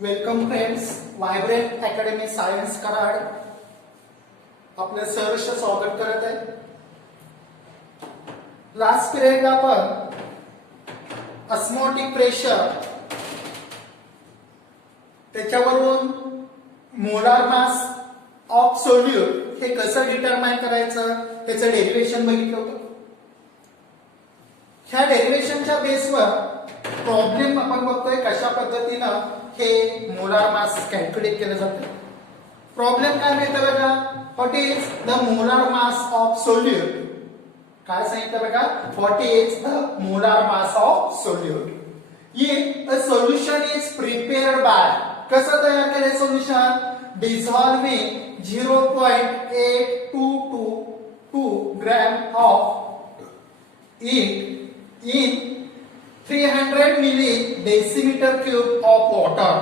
Welcome friends, vibrant academy science Karad आपलं सहर्ष स्वागत करत आहे. लास्ट पिरियडला आपण ऑस्मोटिक प्रेशर त्याच्यावरून मोलार मास ऑफ सोल्यूट हे कसं डिटरमाइन करायचं त्याचं डेरिव्हेशन बघितलं होतं. ह्या डेरिव्हेशनच्या बेसवर प्रॉब्लेम आपण बघतोय कशा पद्धतीनं हे मोलार मास कॅल्क्युलेट केलं जातं. प्रॉब्लेम काय मिळतं बघा, what is the molar mass of solute. काय सांगितलं बघा, what is the molar mass of solute. If a solution is prepared by, कसं तयार केलं solution, dissolving 0.8222 gram of in 300 milli decimetre cube of water.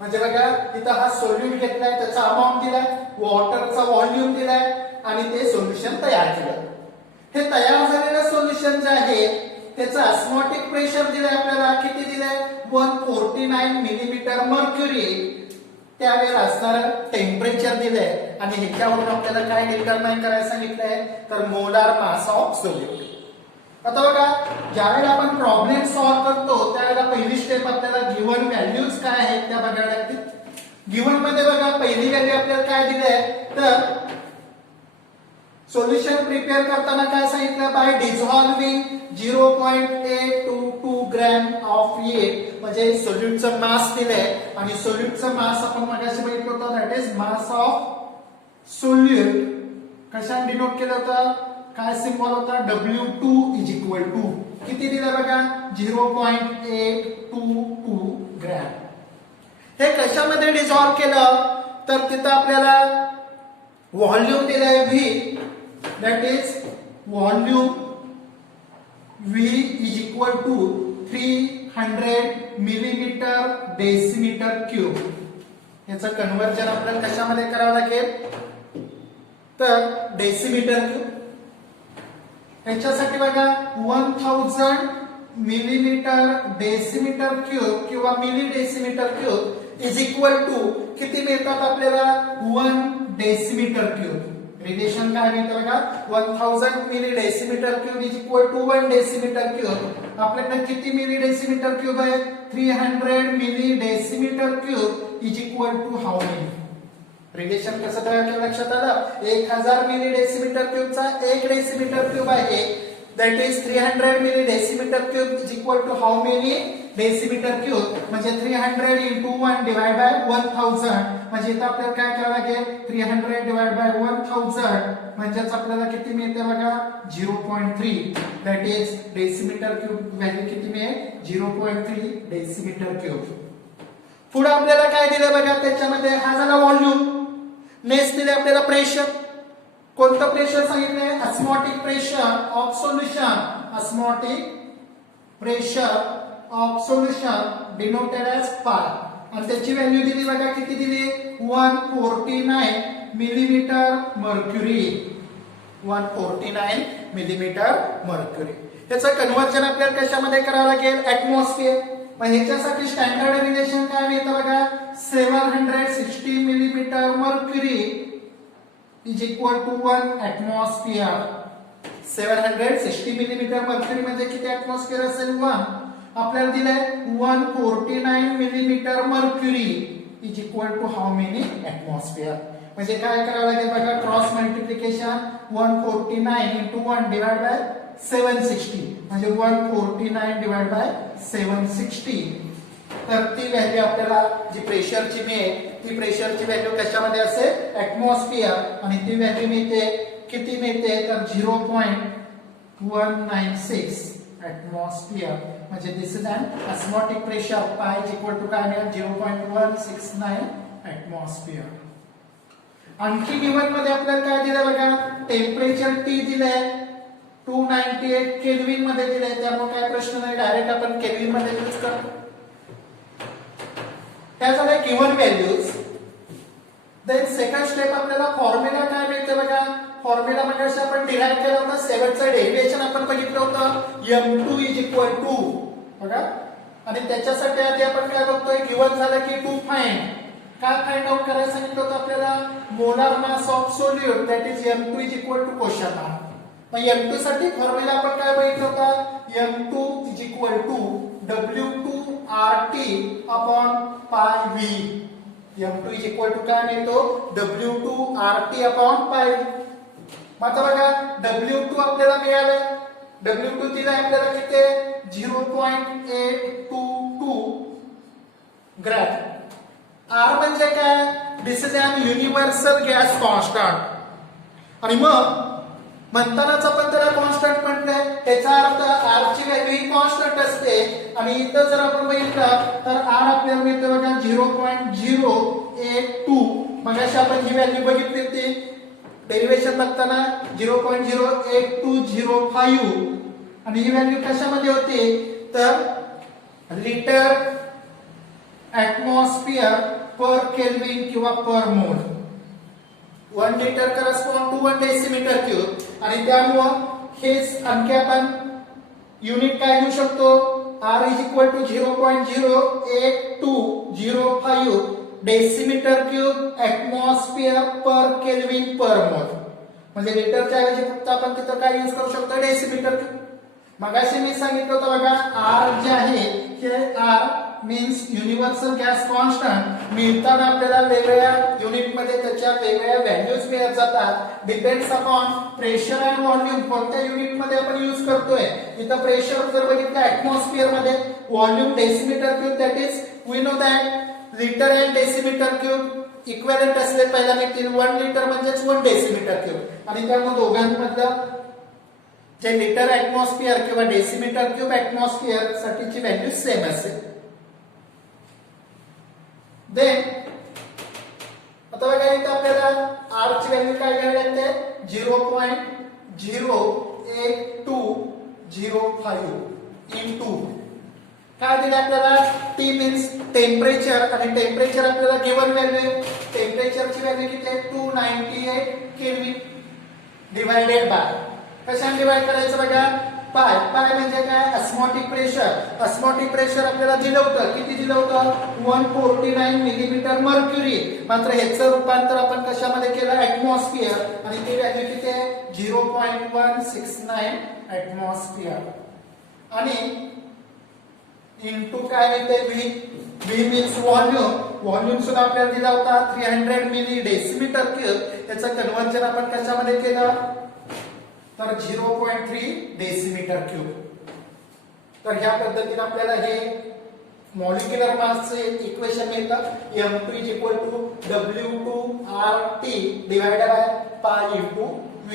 म्हणजे बघा इथं हा सोल्यूट घेतलाय, त्याचा अमाऊंट दिलाय, वॉटरचा व्हॉल्यूम दिलाय आणि ते सोल्युशन तयार केलं. हे तयार झालेलं सोल्युशन जे आहे त्याचं ऑस्मोटिक प्रेशर दिलंय आपल्याला, किती दिलंय, 149 मिलीमीटर मर्क्युरी. त्यावेळेला असणारं टेम्परेचर दिलंय आणि ह्याच्यावरून आपल्याला काय डिटरमाइन करायला सांगितलंय, तर मोलार मास ऑफ सोल्यूट. आता बघा, ज्यावेळेला आपण प्रॉब्लेम सॉल्व्ह करतो त्यावेळेला पहिली स्टेप आपल्याला गिव्हन व्हॅल्यूज काय आहेत त्या बघायला लागतील. गिव्हन मध्ये बघा पहिली व्हॅल्यू आपल्याला काय दिली आहे, तर सोल्युशन प्रिपेअर करताना काय सांगितलं, बाय डिझॉल्विंग 0.822 ग्रॅम ऑफ इट. म्हणजे सोल्यूटचं मास दिलंय आणि सोल्यूटचं मास आपण मगाशी बघितलं होतं, that is mass of solute. कशाने डिनोट केलं होतं, काय सिम्बॉल होता, W2 इज इक्वल टू किती दिलं बघा, 0.822 ग्रॅम. हे कशामध्ये डिझॉल्व केलं, तर तिथं आपल्याला व्हॉल्यूम दिलंय V, that is volume V is equal to 300 millimetre decimetre cube. याचं कन्व्हर्जन आपल्याला कशामध्ये करावं लागेल, तर डेसिमीटर क्यूब. याच्यासाठी बघा 1000 मिलीमीटर डेसिमीटर क्यूब किंवा milli decimetre cube is equal to किती मिळतात आपल्याला, 1 डेसिमीटर क्यूब. रिलेशन काय मिळतं बघा, 1000 milli decimetre cube is equal to 1 decimetre cube. आपल्याकडे किती मिली डेसिमीटर क्यूब आहे, 300 milli decimetre cube is equal to how many. Relation कसं तयार केलं लक्षात आलं, 1000 मिली डेसिमीटर क्यूबचा 1 डेसिमीटर क्यूब आहे, that is 300 milli decimetre cube is equal to how many decimetre cube. म्हणजे 300 into 1 डिवाइड बाय 1000. म्हणजे इथं आपल्याला काय करावं लागेल, 300 डिवाइड बाय 1000 म्हणजेच आपल्याला किती मिळते बघा, 0.3. That is decimetre cube value किती मिळेल, 0.3 डेसिमीटर क्यूब. पुढे आपल्याला काय दिलं बघा, त्याच्यामध्ये हा झाला व्हॉल्यूम. नेक्स्ट दिले आपल्याला प्रेशर. कोणतं प्रेशर सांगितलंय, osmotic pressure of solution. Osmotic pressure of solution denoted as pi. आणि त्याची व्हॅल्यू दिली बघा, किती दिली, 149 मिलीमीटर मर्क्युरी. 149 millimetre mercury. त्याचं कन्व्हर्जन आपल्याला कशामध्ये करावं लागेल, ऍटमॉस्फिअर. मग ह्याच्यासाठी स्टँडर्ड रिलेशन काय मिळतं बघा, 760 millimetre mercury is equal to 1 atmosphere. 760 millimetre mercury म्हणजे किती ऍटमॉस्फिअर असेल, 1. आपल्याला दिलंय 149 millimetre mercury is equal to how many atmosphere. म्हणजे काय करावं लागेल बघा, cross multiplication 149 into 1 divide by 760. म्हणजे 149 डिवाइड बाय 760. तर ती व्हॅल्यू आपल्याला जी प्रेशरची मिळेल, ती प्रेशरची व्हॅल्यू कशामध्ये असेल, ऍटमॉस्फिअर. आणि ती व्हॅल्यू मिळते, किती मिळते, तर 0.196 ऍटमॉस्फिअर. म्हणजे दिस इज अन ऑस्मोटिक प्रेशर पाय इज इक्वल टू काय मिळेल, 0.169 ऍटमॉस्फिअर. आणखी गिव्हन मध्ये आपल्याला काय दिलं बघा, टेम्परेचर T दिलंय 298 केल्विन मध्ये दिलंय. त्यामुळे काय प्रश्न नाही, डायरेक्ट आपण केल्विन मध्ये यूज करतो. त्या झाल्या given values. Then second step आपल्याला फॉर्म्युला काय मिळते बघा, फॉर्म्युला म्हणजे आपण डिराइव्ह केला होता, शेवटचं डेरिव्हेशन आपण बघितलं होतं, m2 इज इक्वल टू बघा आणि त्याच्यासाठी आधी आपण काय बघतोय, गिवन झालं की टू फाइंड, काय फाइंड आउट करायला सांगितलं होतं आपल्याला, molar mass of solute that is m2 is equal to question mark. मग m2 साठी फॉर्म्युला आपण काय बघितलं होता, m2 is equal to w2 RT upon pi v. m2 is equal to काय मिळतो, w2 RT upon pi v. मग आता बघा w2 आपल्याला मिळालं, w2 दिला आपल्याला किती 0.822 ग्रॅम. R म्हणजे काय, this is an universal gas constant. आणि मग म्हणतानाच आपण त्याला कॉन्स्टंट म्हटलंय, त्याचा अर्थ R ची व्हॅल्यू ही कॉन्स्टंट असते. आणि इथं जर आपण बघितलं तर R आपल्याला मिळते बघा 0.082. मगाशी आपण ही व्हॅल्यू बघितली होती डेरिव्हेशन बघताना 0.08205. आणि ही व्हॅल्यू कशामध्ये होती तर लिटर ऍटमॉस्फिअर पर केल्विन किंवा per mole. 1 litre correspond to 1 decimetre cube. आणि त्यामुळं हेच आणखी आपण युनिट काय घेऊ शकतो, R is equal to 0.08205 decimetre cube atmosphere per kelvin per mole. म्हणजे लिटरच्या ऐवजी फक्त आपण तिथं काय यूज करू शकतो, डेसिमीटर क्यूब. मगाशी मी सांगितलं होतं बघा, R जे आहे हे R means universal gas constant मिळताना आपल्याला वेगवेगळ्या युनिट मध्ये त्याच्या वेगवेगळ्या व्हॅल्यूज मिळत जातात. Depends upon pressure and volume कोणत्या युनिट मध्ये आपण यूज करतोय. इथं प्रेशर जर बघितलं ऍटमॉस्फिअर मध्ये, volume decimetre cube, that is we know that litre and decimetre cube equivalent असले पहिला मिळतील. 1 लिटर म्हणजेच 1 डेसिमीटर क्यूब. आणि त्यामुळे दोघांमधलं जे लिटर ऍटमॉस्फिअर किंवा डेसिमीटर क्यूब ऍटमॉस्फिअर साठीची व्हॅल्यू सेम असेल. देन आता बघा इथं आपल्याला R ची व्हॅल्यू काय घ्यावी लागते, 0.08205 इंटू काय दिले आपल्याला, T मीन्स टेम्परेचर. आणि टेम्परेचर आपल्याला गिवन व्हॅल्यू, टेम्परेचरची व्हॅल्यू किती आहे 298 केल्विन डिवाइडेड बाय, कशाने डिवाइड करायचं बघा, पाय. पाय म्हणजे काय, ऑस्मोटिक प्रेशर. ऑस्मोटिक प्रेशर आपल्याला दिलं होतं, किती दिलं होतं 149 मिलीमीटर मर्क्युरी. मात्र ह्याचं रूपांतर आपण कशामध्ये केलं, ऍटमॉस्फिअर. आणि ती व्हॅल्यू किती आहे 0.169 ऍटमॉस्फिअर. आणि इंटू काय मिळते V. V means volume. Volume सुद्धा आपल्याला दिला होता 300 मिली डेसिमीटर क्यूब. त्याचं कन्व्हर्जन आपण कशामध्ये केलं तर 0.3 डेसिमीटर क्यूब. तर ह्या पद्धतीने आपल्याला हे मॉलिक्युलर मासचे इक्वेशन मिळतं, m2 is equal to w2 RT divided by pi into v.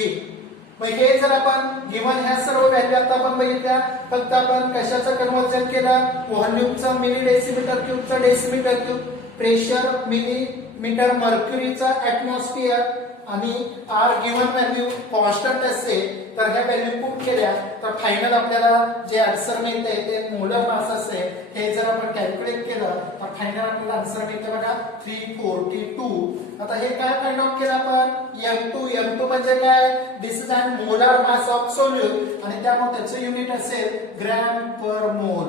मग हे जर आपण गिवन ह्या सर्व व्हॅल्यू आता आपण बघितल्या, फक्त आपण कशाचं कन्व्हर्जन केलं, व्हॉल्यूमचं मिली डेसिमीटर क्यूबचं डेसिमीटर क्यूब, प्रेशर मिलीमीटर मर्क्युरीचा ऍटमॉस्फिअर. आणि R गिवन व्हॅल्यू कॉन्स्टंट असेल तर ह्या व्हॅल्यू पुट केल्या तर फायनल आपल्याला जे आन्सर मिळते ते मोलर मास असेल. हे जर आपण कॅल्क्युलेट केलं तर फायनल आपल्याला आन्सर मिळते बघा 342. आता हे काय फाइंड आउट केलं आपण, m2 म्हणजे काय, this is an molar mass of solute. आणि त्यामुळे त्याचं युनिट असेल ग्रॅम पर मोल.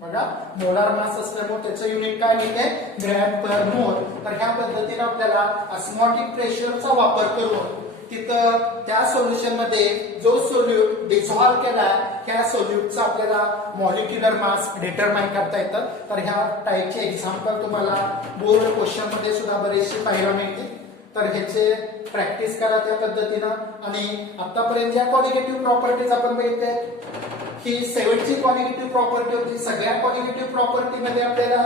बघा मोलार मास असल्यामुळे त्याचं युनिट काय मिळते ग्रॅम पर मोल. तर ह्या पद्धतीने आपल्याला ऑस्मोटिक प्रेशरचा वापर करून तिथं त्या सोल्युशन मध्ये जो सोल्यूट डिझॉल्व केला त्या सोल्यूटचा आपल्याला मॉलिक्युलर मास डिटरमाइन करता येतं. तर ह्या टाईपचे एक्झाम्पल तुम्हाला बोर्ड क्वेश्चन मध्ये सुद्धा बरेचसे पाहायला मिळतील. तर ह्याचे प्रॅक्टिस करा त्या पद्धतीनं. आणि आतापर्यंत ज्या क्वालिटेटिव्ह प्रॉपर्टीज आपण बघितल्या ही 7ची क्वालिटेटिव्ह प्रॉपर्टी होती. सगळ्या क्वालिटेटिव्ह प्रॉपर्टी मध्ये आपल्याला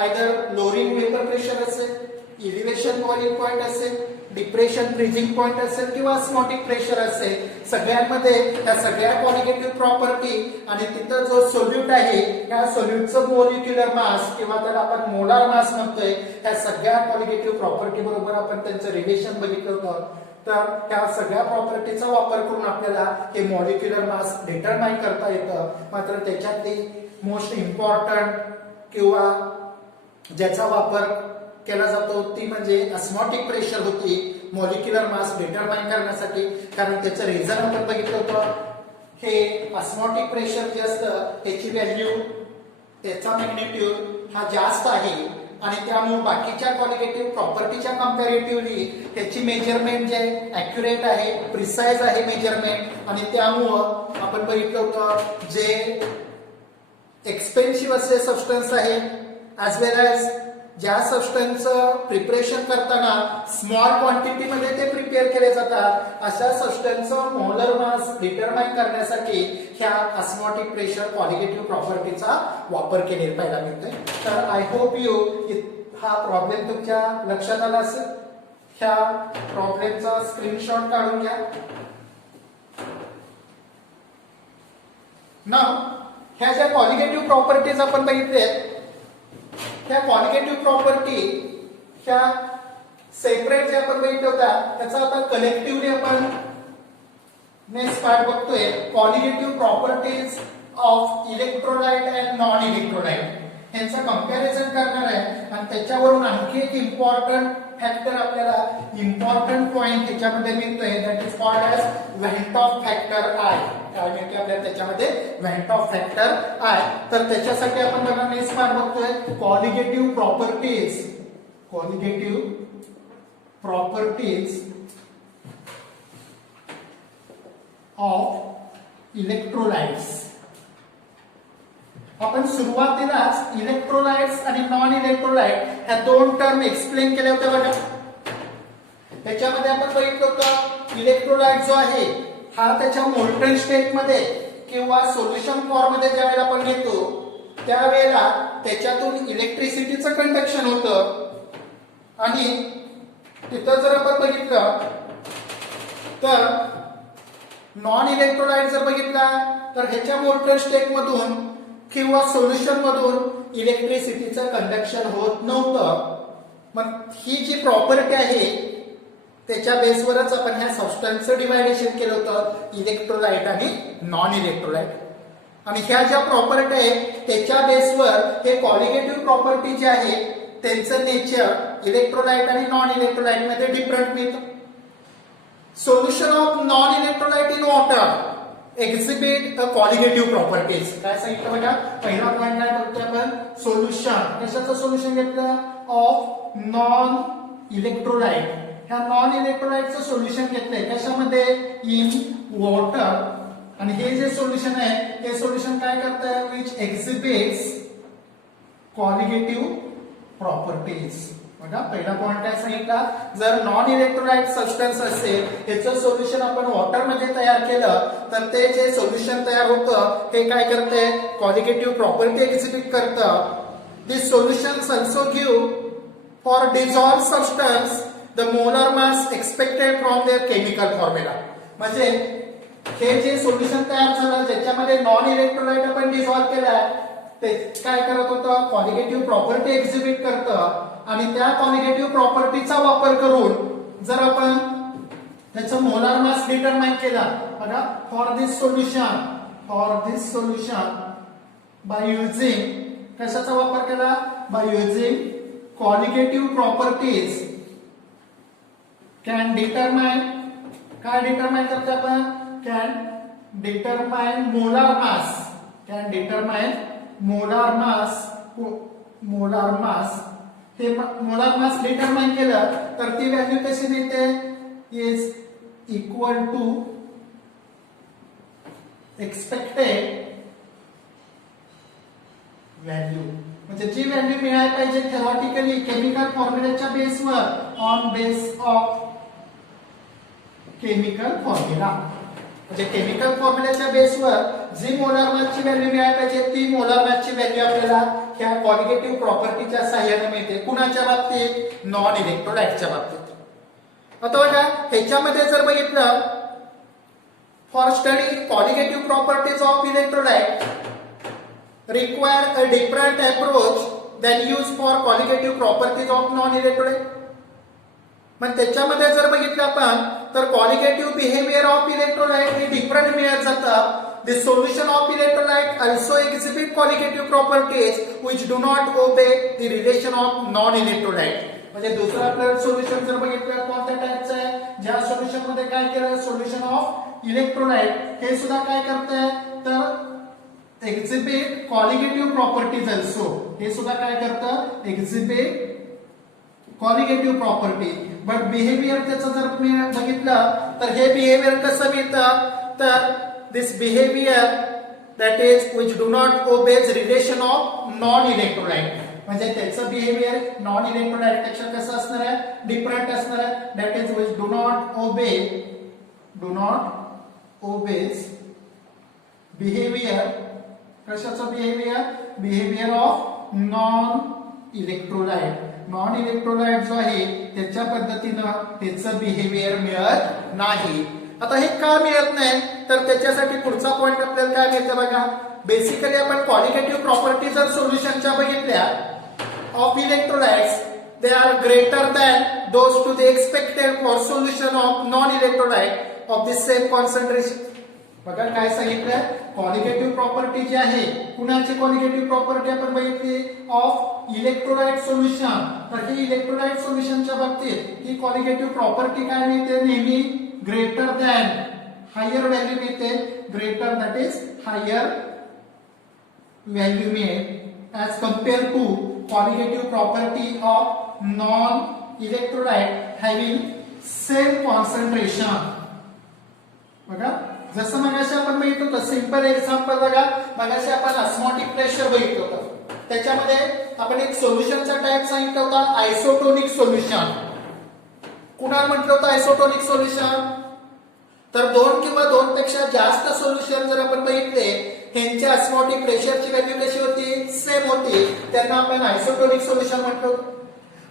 आयदर लोअरिंग वेपर प्रेशर असेल, इलिव्हेशन बॉइलिंग पॉइंट असेल, डिप्रेशन फ्रीजिंग पॉइंट असेल किंवा ऑस्मोटिक प्रेशर असेल, सगळ्यांमध्ये त्या सगळ्या क्वालिटेटिव्ह प्रॉपर्टी आणि तिथं जो सोल्यूट आहे त्या सोल्यूटचं मॉलिक्युलर मास किंवा त्याला आपण मोलार मास म्हणतोय, त्या सगळ्या क्वालिटेटिव्ह प्रॉपर्टी बरोबर आपण त्यांचं रिलेशन बघितलं होतं. तर त्या सगळ्या प्रॉपर्टीचा वापर करून आपल्याला हे मॉलिक्युलर मास डिटरमाइन करता येतं. मात्र त्याच्यातली मोस्ट इम्पॉर्टंट किंवा ज्याचा वापर केला जातो ती म्हणजे ऑस्मोटिक प्रेशर होती मॉलिक्युलर मास डिटरमाइन करण्यासाठी. कारण त्याचं रिझन आपण बघितलं होतं, हे ऑस्मोटिक प्रेशर जे असतं त्याची व्हॅल्यू त्याचा मॅग्नेट्यूड हा जास्त आहे आणि त्यामुळे बाकीच्या क्वालिटेटिव्ह प्रॉपर्टीच्या कम्पॅरेटिव्हली त्याची मेजरमेंट जे आहे ॲक्युरेट आहे, प्रिसाइज आहे मेजरमेंट, आणि त्यामुळं आपण बघितलं होतं जे एक्सपेन्सिव्ह असे सबस्टन्स आहे ॲज वेल ॲज ज्या सबस्टन्सचं प्रिपरेशन करताना स्मॉल क्वांटिटीमध्ये ते प्रिपेअर केले जातात अशा सबस्टन्सचं मोलर मास डिटरमाइन करण्यासाठी ह्या ऑस्मोटिक प्रेशर क्वालिटेटिव्ह प्रॉपर्टीचा वापर केलेला पाहायला मिळतोय. तर आय होप यू हा प्रॉब्लेम तुमच्या लक्षात आला असेल. ह्या प्रॉब्लेमचा स्क्रीनशॉट काढून घ्या. नाव ह्या ज्या क्वालिटेटिव्ह प्रॉपर्टीज आपण बघितल्या त्या क्वालिटेटिव्ह प्रॉपर्टी ह्या सेपरेट जे आपण बघितलं होता त्याचा आता कलेक्टिव्हली आपण नेक्स्ट पार्ट बघतोय. Qualitative properties of electrolyte and non electrolyte यांचा कंपॅरिझन करणार आहे आणि त्याच्यावरून आणखी एक इम्पॉर्टंट फॅक्टर आपल्याला इम्पॉर्टंट पॉइंट त्याच्यामध्ये मिळतोय that is called as vent of factor I. काय मिळते आपल्याला त्याच्यामध्ये व्हेंट ऑफ फॅक्टर आय. तर त्याच्यासाठी आपण बघा नेक्स्ट पार्ट बघतोय क्वालिटेटिव्ह प्रॉपर्टीज ऑफ इलेक्ट्रोलाइट्स. आपण सुरुवातीलाच इलेक्ट्रोलाइट्स आणि नॉन इलेक्ट्रोलाइट ह्या दोन टर्म एक्सप्लेन केल्या होत्या बघा. त्याच्यामध्ये आपण बघितलं होतं इलेक्ट्रोलाइट जो आहे हा त्याच्या मोल्टन स्टेट मध्ये किंवा सोल्युशन फॉर्म मध्ये ज्यावेळेला आपण घेतो त्यावेळेला त्याच्यातून इलेक्ट्रिसिटीचं कंडक्शन होतं आणि तिथं जर आपण बघितलं तर नॉन इलेक्ट्रोलाइट जर बघितला तर ह्याच्या मोल्टन स्टेट मधून किंवा सोल्युशन मधून इलेक्ट्रिसिटीचं कंडक्शन होत नव्हतं. मग ही जी प्रॉपर्टी आहे त्याच्या बेसवरच आपण ह्या सबस्टन्सचं डिवायडेशन केलं होतं इलेक्ट्रोलाइट आणि नॉन इलेक्ट्रोलाइट. आणि ह्या ज्या प्रॉपर्टी आहेत त्याच्या बेसवर हे क्वालिटेटिव्ह प्रॉपर्टी जे आहे त्यांचं नेचर इलेक्ट्रोलाइट आणि नॉन इलेक्ट्रोलाइट मध्ये डिफरंट मिळतं. Solution of non electrolyte in water exhibit a qualitative properties. काय सांगितलं बघा, पहिला पॉईंट काय बघतोय आपण, सोल्युशन. कशाचं सोल्युशन घेतलं, ऑफ नॉन इलेक्ट्रोलाइट. ह्या नॉन इलेक्ट्रोलाइटचं सोल्युशन घेतलंय कशामध्ये, इन वॉटर. आणि हे जे सोल्युशन आहे हे सोल्युशन काय करतंय, विच एक्झिबिट्स क्वालिटेटिव्ह प्रॉपर्टीज. बघा पहिला पॉइंट काय सांगितला, जर नॉन इलेक्ट्रोलाइट सबस्टन्स असेल याचं सोल्युशन आपण वॉटर मध्ये तयार केलं तर ते जे सोल्युशन तयार होतं हे काय करते, क्वालिटेटिव्ह प्रॉपर्टी एक्झिबिट करतं. This solutions also give for dissolve substance the molar mass expected from their chemical formula. म्हणजे हे जे सोल्युशन तयार झालं ज्याच्यामध्ये नॉन इलेक्ट्रोलाइट आपण डिझॉल्व केलाय ते काय करत होतं, क्वालिटेटिव्ह प्रॉपर्टी एक्झिबिट करतं. आणि त्या क्वालिटेटिव्ह प्रॉपर्टीचा वापर करून जर आपण त्याचं मोलार मास डिटरमाइन केला बघा, for this solution by using, कशाचा वापर केला, by using qualitative properties can determine. काय डिटरमाइन करतो आपण, can determine molar mass. Can determine molar mass. हे मोलार मास डिटरमाइन केलं तर ती व्हॅल्यू कशी देते, is equal to expected value. म्हणजे जी व्हॅल्यू मिळायला पाहिजे थेरॉटिकली केमिकल फॉर्म्युलाच्या बेसवर, on base of chemical formula. म्हणजे केमिकल फॉर्म्युलाच्या बेसवर जी मोलार मासची व्हॅल्यू मिळायला पाहिजे ती मोलार मासची व्हॅल्यू आपल्याला ह्या क्वालिटेटिव्ह प्रॉपर्टीच्या सहाय्याने मिळते. कुणाच्या बाबतीत, नॉन इलेक्ट्रोलाइटच्या बाबतीत. आता बघा ह्याच्यामध्ये जर बघितलं, for study qualitative properties of electrolyte require a different approach than use for qualitative properties of non electrolyte. मग त्याच्यामध्ये जर बघितलं आपण तर क्वालिटेटिव्ह बिहेवियर ऑफ इलेक्ट्रोलाइट हे डिफरंट मिळत जातं. The solution of electrolyte also exhibit qualitative properties which do not obey the relation of non-electrolyte. म्हणजे दुसरा आपल्याला सोल्युशन जर बघितलं कोणत्या टाइपचं आहे, ज्या सोल्युशन मध्ये काय केलं, सोल्युशन ऑफ इलेक्ट्रोलाइट हे सुद्धा काय करतंय तर एक्झिबिट कॉलिगेटिव्ह प्रॉपर्टीज अल्सो. हे सुद्धा काय करतं, exhibit colligative property. But behaviour त्याचं जर तुम्ही बघितलं तर हे बिहेवियर कसं मिळतं, तर this behaviour that is which do not obeys relation of non electrolyte. म्हणजे त्याचं बिहेवियर नॉन इलेक्ट्रोलाइट पेक्षा कसं असणार आहे, डिफरंट असणार आहे. That is which do not obeys behaviour. कशाचं behaviour, behaviour of non electrolyte. Non electrolyte जो आहे त्याच्या पद्धतीनं त्याचं बिहेवियर मिळत नाही. आता हे का मिळत नाही, तर त्याच्यासाठी पुढचा पॉइंट आपल्याला काय मिळतं बघा. बेसिकली आपण क्वालिटेटिव्ह प्रॉपर्टी जर सोल्युशनच्या बघितल्या of electrolytes, they are greater than those two the expected for solution of non electrolyte of the same concentration. बघा काय सांगितलं, क्वालिटेटिव्ह प्रॉपर्टी जी आहे, कुणाची क्वालिटेटिव्ह प्रॉपर्टी आपण बघितली, ऑफ इलेक्ट्रोलाइट सोल्युशन. तर ही इलेक्ट्रोलाइट सोल्युशनच्या बाबतीत ही क्वालिटेटिव्ह प्रॉपर्टी काय मिळते, नेहमी ग्रेटर दॅन, हायर व्हॅल्यू मिळते. Greater that is higher value मिळेल as compared to qualitative property of non-electrolyte having same concentration. बघा जसं मगाशी आपण बघितलं होतं, सिंपल एक्झाम्पल बघा, मगाशी आपण ऑस्मोटिक प्रेशर बघितलं होतं. त्याच्यामध्ये आपण एक सोल्युशनचा टाइप सांगितलं होता, आयसोटोनिक सोल्युशन. कुणाला म्हटलं होतं आयसोटोनिक सोल्युशन, तर दोन किंवा दोन पेक्षा जास्त सोल्युशन जर आपण बघितले, ह्यांच्या ऑस्मोटिक प्रेशरची व्हॅल्यू कशी होती, सेम होती, त्यांना आपण आयसोटोनिक सोल्युशन म्हटलं.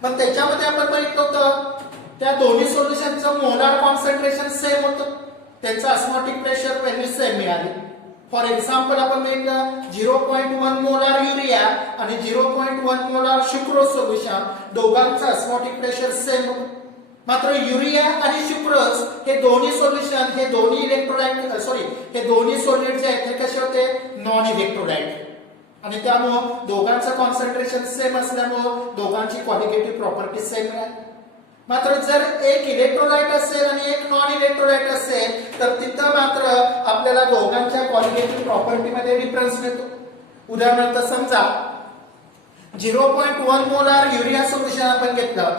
मग त्याच्यामध्ये आपण बघितलं होतं त्या दोन्ही सोल्युशनचं मोलार कॉन्सन्ट्रेशन सेम होतं, त्यांचं ऑस्मोटिक प्रेशर व्हॅल्यू सेम मिळाली. फॉर एक्झाम्पल आपण बघितलं 0.1 मोलार युरिया आणि 0.1 मोलार शुक्रोज सोल्युशन, दोघांचं ऑस्मोटिक प्रेशर सेम होतं. मात्र युरिया आणि शुक्रोज हे दोन्ही सोल्युशन, हे दोन्ही इलेक्ट्रोलाइट हे दोन्ही सॉलिड जे आहेत हे कसे होते, नॉन इलेक्ट्रोलाइट. आणि त्यामुळे दोघांचं कॉन्सन्ट्रेशन सेम असल्यामुळे दोघांची क्वालिटेटिव्ह प्रॉपर्टी सेम आहे. मात्र जर एक इलेक्ट्रोलाइट असेल आणि एक नॉन इलेक्ट्रोलाइट असेल तर तिथं मात्र आपल्याला दोघांच्या क्वालिटेटिव्ह प्रॉपर्टी मध्ये डिफरन्स मिळतो. उदाहरणार्थ समजा 0.1 मोलार युरिया सोल्युशन आपण घेतलं,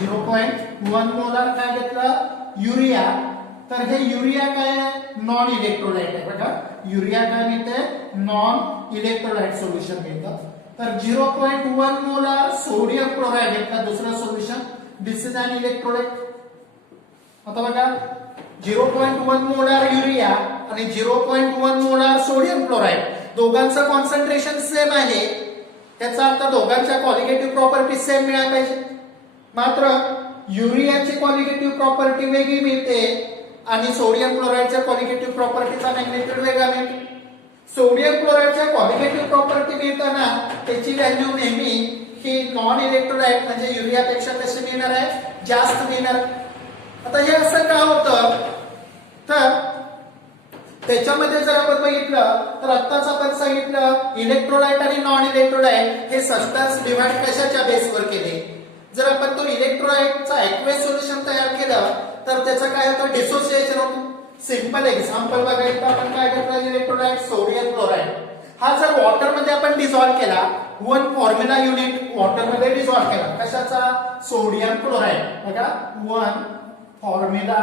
0.1 मोलार काय घेतलं, युरिया. तर हे युरिया काय आहे, नॉन इलेक्ट्रोलाइट आहे. बघा युरिया काय मिळते, नॉन इलेक्ट्रोलाइट सोल्युशन मिळतं. तर 0.1 मोलार सोडियम क्लोराइड घेतला, दुसरं solution, this is an electrolyte. आता बघा 0.1 मोलार युरिया आणि 0.1 मोलार सोडियम क्लोराइड, दोघांचं कॉन्सन्ट्रेशन सेम आहे. त्याचा अर्थ दोघांच्या क्वालिटेटिव्ह प्रॉपर्टी सेम मिळायला पाहिजे. मात्र युरियाची क्वालिटेटिव्ह प्रॉपर्टी वेगळी मिळते आणि सोडियम क्लोराइडच्या क्वालिटेटिव्ह प्रॉपर्टीचा मॅग्निट्यूड वेगळा मिळतो. सोडियम क्लोराइडच्या क्वालिटेटिव्ह प्रॉपर्टी मिळताना त्याची व्हॅल्यू नेहमी ही नॉन इलेक्ट्रोलाइट म्हणजे युरियापेक्षा कशी मिळणार आहे, जास्त मिळणार. आता हे असं का होतं, तर त्याच्यामध्ये जर आपण बघितलं तर आत्ताच आपण सांगितलं इलेक्ट्रोलाइट आणि नॉन इलेक्ट्रोलाइट हे सबस्टन्स डिव्हाइड कशाच्या बेसवर केले. जर आपण तो इलेक्ट्रोलाइटचा ऍक्वेस सोल्युशन तयार केलं तर त्याचं काय होतं, डिसोसिएशन होतं. सिंपल एक्झाम्पल बघायचं आपण काय करतो, इलेक्ट्रोलाइट सोडियम क्लोराइड हा जर वॉटर मध्ये आपण डिझॉल्व्ह केला, 1 फॉर्म्युला युनिट वॉटर मध्ये डिझॉल्व्ह केला, कशाचा, सोडियम क्लोराइड. बघा 1 formula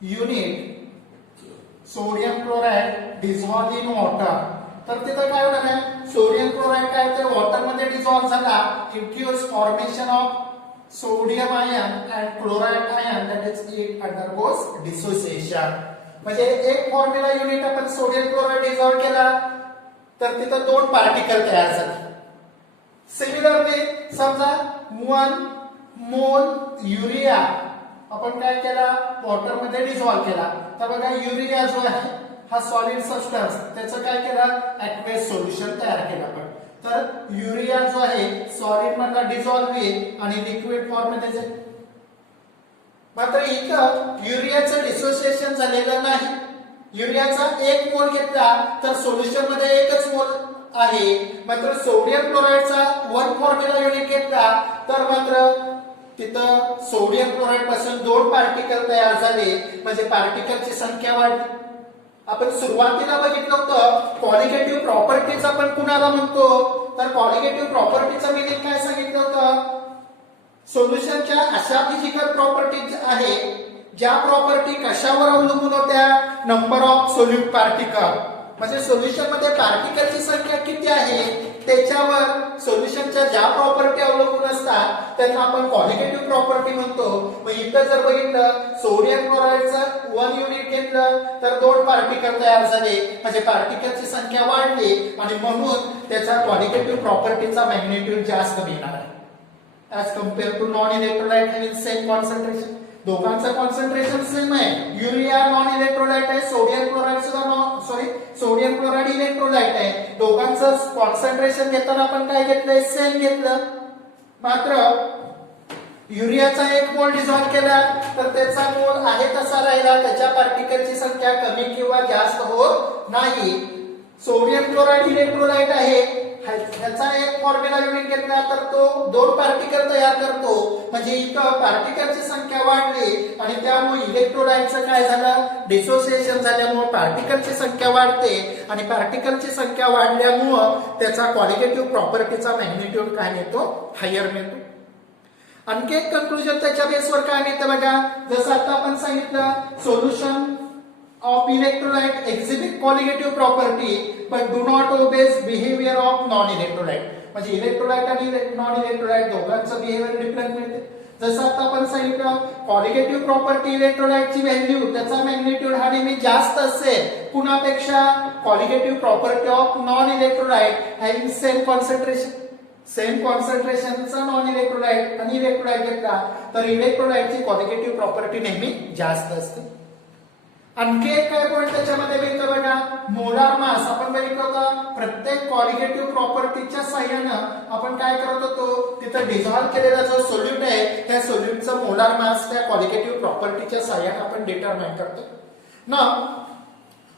unit sodium chloride dissolve in water. तर तिथं काय होणार आहे, सोडियम क्लोराइड काय होतं, वॉटर मध्ये डिझॉल्व्ह झाला, it gives formation of sodium ion and chloride ion, that is it undergoes dissociation. म्हणजे एक फॉर्म्युला युनिट आपण सोडियम क्लोराइड डिझॉल्व्ह केला तर तिथं दोन पार्टिकल तयार झाले. सिमिलरली समजा 1 मोल युरिया आपण काय केला, वॉटर मध्ये डिझॉल्व्ह केला. तर बघा युरिया जो आहे हा सॉलिड सबस्टन्स, त्याचं काय केलं, ऍक्वेस सोल्युशन तयार केलं आपण. तर युरिया जो आहे सॉलिड मधला डिझॉल्व्ह होईल आणि लिक्विड फॉर्म मध्ये जाईल. मात्र इथं युरियाचं डिसोसिएशन झालेलं नाही. युरियाचा 1 मोल घेतला तर सोल्युशन मध्ये एकच मोल आहे. मात्र सोडियम क्लोराइडचा 1 फॉर्म्युला युनिट घेतला तर मात्र तिथं सोडियम क्लोराइड पासून 2 पार्टिकल तयार झाले, म्हणजे पार्टिकलची संख्या वाढली. आपण सुरुवातीला बघितलं होतं क्वालिटेटिव्ह प्रॉपर्टीज आपण कुणाला म्हणतो, तर क्वालिटेटिव्ह प्रॉपर्टीचं मिनिंग काय सांगितलं होतं, सोल्युशनच्या अशा फिजिकल प्रॉपर्टीज आहे ज्या प्रॉपर्टी कशावर अवलंबून होत्या, नंबर ऑफ सोल्यूट पार्टिकल, म्हणजे सोल्युशन मध्ये पार्टिकलची संख्या किती आहे त्याच्यावर सोल्युशनच्या ज्या प्रॉपर्टी अवलंबून असतात त्यांना आपण क्वालिटेटिव्ह प्रॉपर्टी म्हणतो. मग इथं जर बघितलं सोडियम क्लोराईडचं 1 युनिट घेतलं तर 2 पार्टिकल तयार झाले, म्हणजे पार्टिकलची संख्या वाढली आणि म्हणून त्याचा क्वालिटेटिव्ह प्रॉपर्टीचा मॅग्निट्यूड जास्त मिळणार आहे as compare to non electrolyte having same concentration. दोघांचं कॉन्सन्ट्रेशन सेम आहे. युरिया नॉन इलेक्ट्रोलाइट आहे, सोडियम क्लोराईड सुद्धा सोडियम क्लोराईड इलेक्ट्रोलाइट आहे. दोघांचं कॉन्सन्ट्रेशन घेताना आपण काय घेतलंय, सेम घेतलं. मात्र युरियाचा 1 मोल डिझॉल्व्ह केला तर त्याचा मोल आहे तसा राहिला, त्याच्या पार्टिकलची संख्या कमी किंवा जास्त होत नाही. सोडियम क्लोराईड इलेक्ट्रोलाइट आहे, ह्याचा 1 फॉर्म्युला युनिट घेतला तर तो 2 पार्टिकल तयार करतो, म्हणजे इथं पार्टिकलची संख्या वाढली आणि त्यामुळे इलेक्ट्रोलाइटचं काय झालं, डिसोसिएशन झाल्यामुळे पार्टिकलची संख्या वाढते आणि पार्टिकलची संख्या वाढल्यामुळे त्याचा क्वालिटेटिव्ह प्रॉपर्टीचा मॅग्निट्यूड काय मिळतो, हायर मिळतो. आणखी एक कन्क्लुजन त्याच्या बेसवर काय मिळतं बघा, जसं आता आपण सांगितलं solution of electrolyte exhibit qualitative property but do not obey behavior of non electrolyte. म्हणजे इलेक्ट्रोलाइट आणि नॉन इलेक्ट्रोलाइट दोघांचं बिहेवियर डिफरंट मिळते. जसं आता आपण सांगितलं क्वालिटेटिव्ह प्रॉपर्टी इलेक्ट्रोलाइटची व्हॅल्यू त्याचा मॅग्निट्यूड हा नेहमी जास्त असेल कुणापेक्षा, qualitative property of non electrolyte having same concentration. Same कॉन्सन्ट्रेशनचा नॉन इलेक्ट्रोलाइट आणि इलेक्ट्रोलाइट घेतला तर इलेक्ट्रोलाइटची क्वालिटेटिव्ह प्रॉपर्टी नेहमी जास्त असते. आणखी एक काय पॉईंट त्याच्यामध्ये मिळतं बघा, मोलार मास. आपण बघितलं होतं प्रत्येक क्वालिटेटिव्ह प्रॉपर्टीच्या साह्यानं आपण काय करत होतो, तिथं डिझॉल्व्ह केलेला जो सोल्यूट आहे त्या सोल्यूटचं मोलार मास त्या क्वालिटेटिव्ह प्रॉपर्टीच्या साह्यानं आपण डिटरमाइन करतो ना.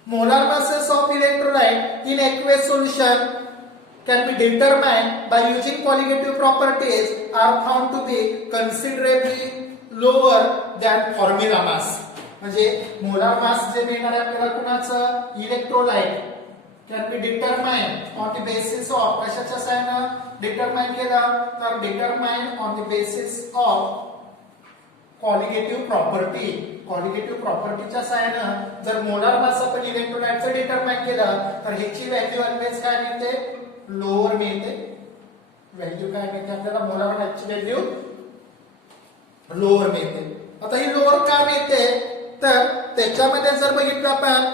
Molar masses of electrolyte in aqueous solution can be determined by using qualitative properties are found to be considerably lower than formula mass. म्हणजे मोलार मास जे मिळणार आहे आपल्याला कुणाचं, electrolyte can be determine on the basis of, कशाच्या साह्यानं determine केला तर determine on the basis of qualitative property. Qualitative प्रॉपर्टीच्या साह्यानं जर मोलार मास आपण इलेक्ट्रोलाइटचं डिटरमाइन केलं तर ह्याची व्हॅल्यू ऑलवेज काय मिळते, लोअर मिळते. व्हॅल्यू काय मिळते आपल्याला, मोलार मासची व्हॅल्यू लोअर मिळते. आता ही लोअर का मिळते तर त्याच्यामध्ये जर बघितलं आपण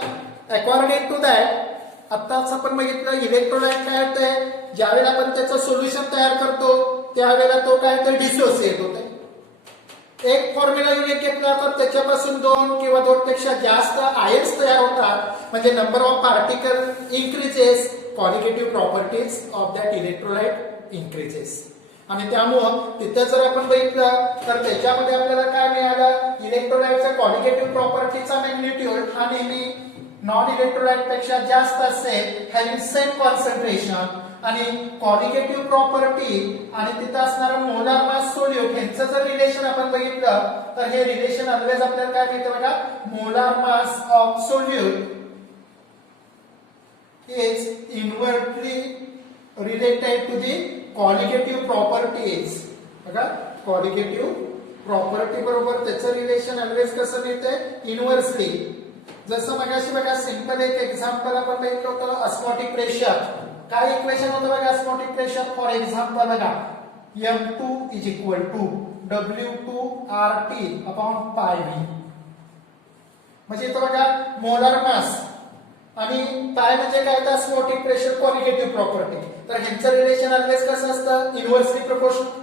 अकॉर्डिंग टू दॅट, आताच आपण बघितलं इलेक्ट्रोलाइट काय होतंय, ज्यावेळेला आपण त्याचं सोल्युशन तयार करतो त्यावेळेला तो काय तर डिसोसिएट होतोय. 1 फॉर्म्युला युनिट घेतला तर त्याच्यापासून 2 किंवा 2 पेक्षा जास्त आयन्स तयार होतात, म्हणजे number of particle increases, qualitative properties of that electrolyte increases. आणि त्यामुळं तिथे जर आपण बघितलं तर त्याच्यामध्ये आपल्याला काय मिळालं, इलेक्ट्रोलाइटच्या क्वालिटेटिव्ह प्रॉपर्टीचा मॅग्निट्यूड हा नेहमी नॉन इलेक्ट्रोलाइट पेक्षा जास्त असेल, हॅविंग सेम कॉन्सन्ट्रेशन. आणि क्वालिटेटिव्ह प्रॉपर्टी आणि तिथं असणारा मोलार मास सोल्यूट यांचं जर रिलेशन आपण बघितलं तर हे रिलेशन ऑलवेज आपल्याला काय मिळतं बघा, molar mass of solute is inversely related to the qualitative properties. बघा क्वालिटेटिव्ह प्रॉपर्टी बरोबर त्याचं रिलेशन ऑलवेज कसं मिळतंय, इनव्हर्सली. जसं मगाशी बघा सिंपल एक एक्झाम्पल आपण बघितलं होतं, ऑस्मोटिक प्रेशर. काय इक्वेशन होतं बघा ऑस्मोटिक प्रेशर, फॉर एक्झाम्पल बघा M2 is equal to W2RT upon pi V. म्हणजे इथं बघा मोलार मास आणि पाय म्हणजे काय तर ऑस्मोटिक प्रेशर क्वालिटेटिव्ह प्रॉपर्टी. तर ह्यांचं रिलेशन ऑलवेज कसं असतं, इनव्हर्सली प्रोपोर्शनल.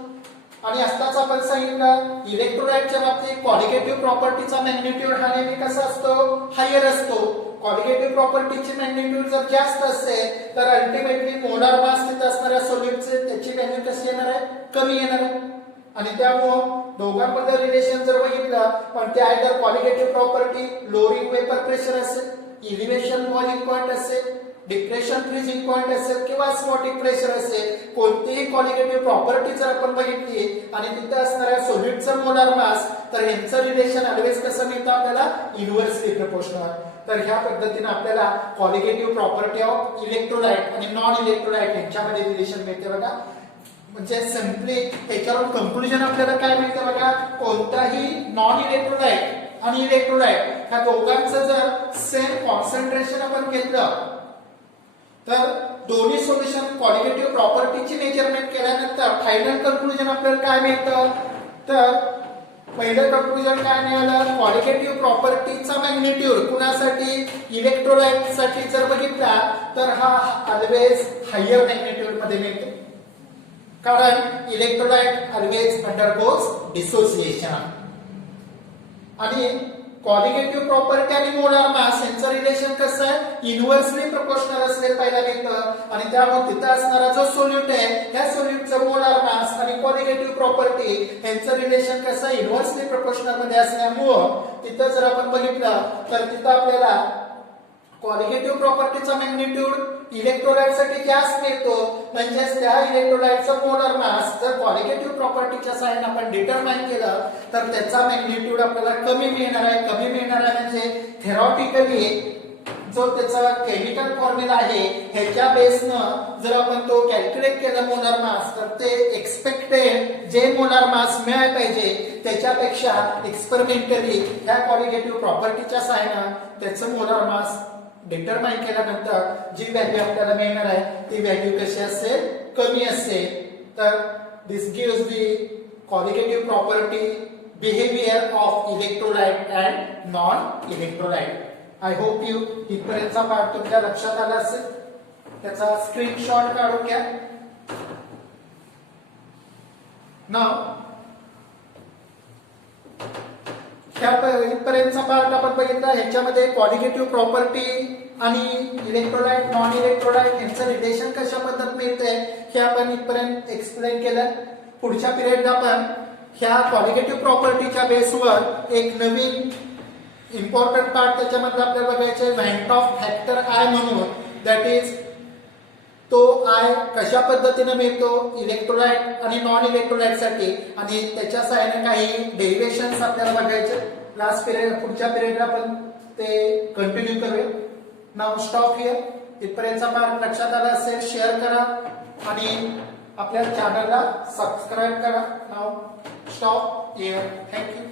आणि आताच आपण सांगितलं इलेक्ट्रोलाइटच्या बाबतीत क्वालिटेटिव्ह प्रॉपर्टीचा मॅग्निट्यूड हा नेहमी कसा असतो, हायर असतो. क्वालिटेटिव्ह प्रॉपर्टीची मॅग्निट्यूड जर जास्त असेल तर अल्टिमेटली मोलार मास तिथे असणाऱ्या सोल्यूटचे त्याची व्हॅल्यू कशी येणार आहे, कमी येणार आहे. आणि त्यामुळं दोघांबद्दल रिलेशन जर बघितलं पण ते either qualitative property lowering vapour pressure असेल, इलिव्हेशन बॉइलिंग पॉइंट असेल, डिप्रेशन फ्रीजिंग पॉइंट असेल किंवा ऑस्मोटिक प्रेशर असेल, कोणतीही क्वालिटेटिव्ह प्रॉपर्टी जर आपण बघितली आणि तिथे असणाऱ्या सोल्यूटचं मोलार मास तर यांचं रिलेशन ऑलवेज कसं मिळतं आपल्याला, इनव्हर्सली प्रोपोर्शनल. तर ह्या पद्धतीने आपल्याला कॉलिगेटिव्ह प्रॉपर्टी ऑफ इलेक्ट्रोलाइट आणि नॉन इलेक्ट्रोलाइट यांच्यामध्ये रिलेशन मिळते बघा. म्हणजे सिम्पली याच्यावरून कंक्लुजन आपल्याला काय मिळतं बघा, कोणताही नॉन इलेक्ट्रोलाइट आणि इलेक्ट्रोलाइट ह्या दोघांचं जर सेम कॉन्सन्ट्रेशन आपण घेतलं तर दोन्ही सोल्युशन कॉलिगेटिव्ह प्रॉपर्टीची मेजरमेंट केल्यानंतर फायनल कंक्लुजन आपल्याला काय मिळतं, तर पहिलं कंक्लुजन काय मिळालं, कॉलिगेटिव्ह प्रॉपर्टीचा मॅग्निट्यूड कुणासाठी, इलेक्ट्रोलाइट साठी जर बघितला तर हा ऑलवेज हायर मॅग्निट्यूड मध्ये मिळतो, कारण इलेक्ट्रोलाइट ऑलवेज अंडरगोज डिसोसिएशन. आणि कॉलिगेटिव्ह प्रॉपर्टी आणि मोलार मास यांचं रिलेशन कसं आहे, इनव्हर्सली प्रोपोर्शनल असले पाहायला मिळतं आणि त्यामुळे तिथं असणारा जो सोल्यूट आहे त्या सोल्यूटचं मोलार मास आणि कॉलिगेटिव्ह प्रॉपर्टी यांचं रिलेशन कसं आहे, इनव्हर्सली प्रोपोर्शनल मध्ये असल्यामुळं तिथं जर आपण बघितलं तर तिथं आपल्याला कॉलिगेटिव्ह प्रॉपर्टीचा मॅग्निट्यूड इलेक्ट्रोलाइट साठी जास्त मिळतो, म्हणजेच त्या इलेक्ट्रोलाइटचा मोलार मास जर कॉलिगेटिव्ह प्रॉपर्टीच्या साहाय्याने आपण डिटरमाइन केलं तर त्याचा मॅग्निट्यूड आपल्याला कमी मिळणार आहे. कमी मिळणार आहे म्हणजे थेरॉटिकली जो त्याचा केमिकल फॉर्म्युला आहे ह्याच्या बेसनं जर आपण तो कॅल्क्युलेट केला मोलार मास तर ते एक्सपेक्टेड जे मोलार मास मिळायला पाहिजे त्याच्यापेक्षा एक्सपेरिमेंटली त्या कॉलिगेटिव्ह प्रॉपर्टीच्या साहाय्याने त्याचं मोलार मास डिटरमाइन केल्यानंतर जी व्हॅल्यू आपल्याला मिळणार आहे ती व्हॅल्यू कशी असेल, कमी असेल. तर this gives the colligative property behaviour of electrolyte and non electrolyte. I hope you इथपर्यंतचा पार्ट तुमच्या लक्षात आला असेल. त्याचा स्क्रीनशॉट काढून घ्या. नाव इथपर्यंतचा पार्ट आपण बघितला. ह्याच्यामध्ये कॉलिगेटिव्ह प्रॉपर्टी आणि इलेक्ट्रोलाइट नॉन इलेक्ट्रोलाइट यांचं रिलेशन कशा पद्धत मिळते हे आपण इथपर्यंत एक्सप्लेन केलं. पुढच्या पिरियडला आपण ह्या कॉलिगेटिव्ह प्रॉपर्टीच्या बेसवर एक नवीन इम्पॉर्टंट पार्ट त्याच्यामध्ये आपल्याला बघायचे व्हॅन्ट ऑफ फॅक्टर आय म्हणून, दॅट इज तो आय कशा पद्धतीने मिळतो इलेक्ट्रोलाइट आणि नॉन इलेक्ट्रोलाइट साठी आणि त्याच्या सहाय्याने काही डेरिव्हेशन्स आपल्याला बघायचे. लास्ट पिरियड पुढच्या पिरियडला आपण ते कंटिन्यू करूया. नाव स्टॉप हिअर. इथपर्यंतचा पार्ट लक्षात आला असेल शेअर करा आणि आपल्या चॅनलला सबस्क्राईब करा. नाव स्टॉप हिअर. थँक्यू.